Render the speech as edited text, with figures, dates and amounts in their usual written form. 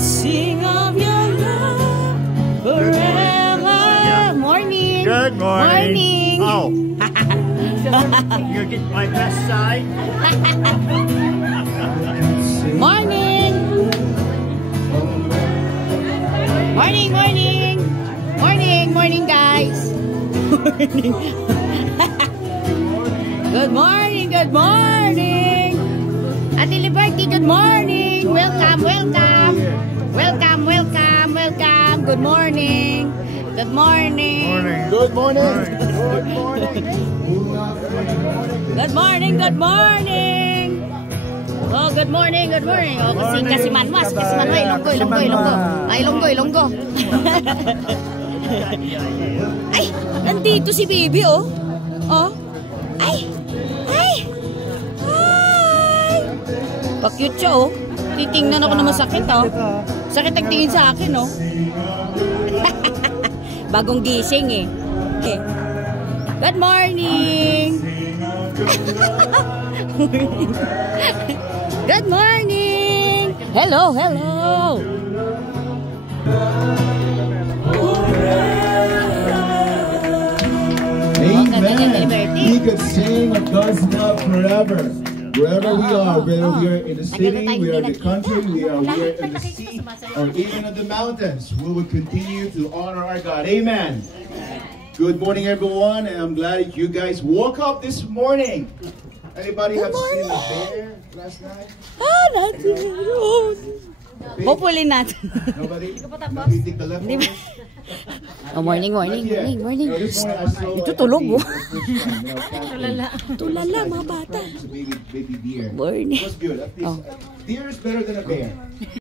Sing of your love forever. Morning. Good morning. Morning. Oh. You're getting my best side. Morning. Morning, morning. Morning, morning guys. Morning. Good morning, good morning. Ate Liberty, good morning. Welcome, welcome. Welcome, welcome, welcome. Good morning. Good morning. Good morning. Good morning. Good morning, good morning. Oh, good morning, good morning. Oh, kasi Manwas, Ilonggo, Ilonggo, Ilonggo. Ay, Ilonggo, Ilonggo. Ay, nandito si baby, oh. Oh. Ay. Ay. Ay. Pa-cute siya, oh. Titingnan ako na masakit, oh. Sakit ang tingin sa akin, oh. Bagong gising, eh. Okay. Good morning. Good morning. Hello, hello. Amen. We could sing a dozen of forever. Wherever we are, whether we are in the city, we are in the country, we are in the sea, or even in the mountains, we will continue to honor our God. Amen. Good morning, everyone. I'm glad you guys woke up this morning. Anybody have seen a bear last night? Ah, not hopefully not. Nobody? Nobody take the leftovers? Oh, morning, morning, morning, morning. Ito tulog, oh. Tulala, mga bata. Baby deer. Morning. It was good. At least, deer is better than a bear.